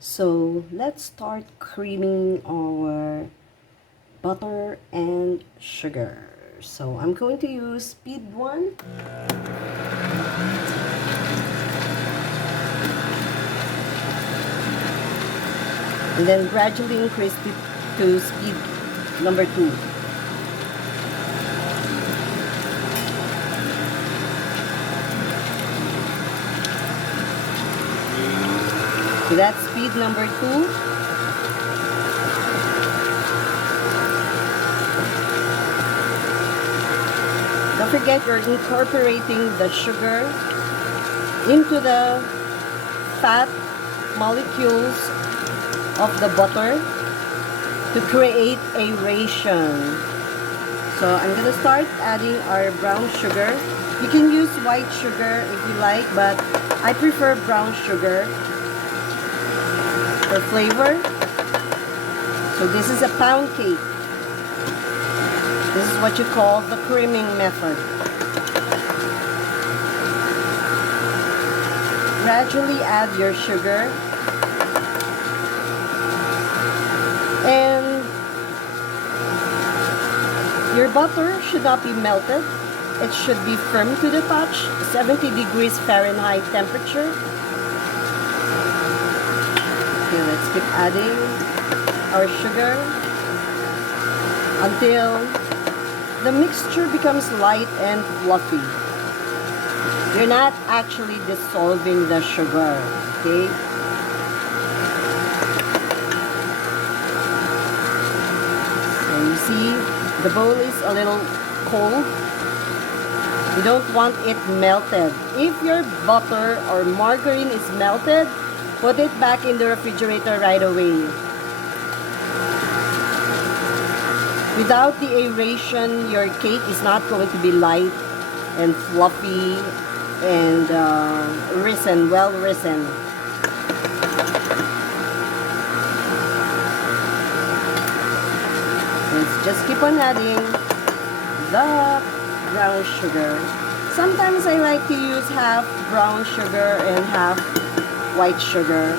So let's start creaming our butter and sugar. So I'm going to use speed 1. And then gradually increase it to speed number 2. So that's speed number 2. Don't forget you're incorporating the sugar into the fat molecules of the butter to create aeration. So I'm gonna start adding our brown sugar. You can use white sugar if you like, but I prefer brown sugar for flavor. So this is a pound cake. This is what you call the creaming method. Gradually add your sugar. And your butter should not be melted. It should be firm to the touch, 70 degrees Fahrenheit temperature. Okay, let's keep adding our sugar until the mixture becomes light and fluffy. You're not actually dissolving the sugar, okay? So you see, the bowl is a little cold. You don't want it melted. If your butter or margarine is melted, put it back in the refrigerator right away. Without the aeration, your cake is not going to be light and fluffy and risen, well risen. Let's just keep on adding the brown sugar. Sometimes I like to use half brown sugar and half white sugar.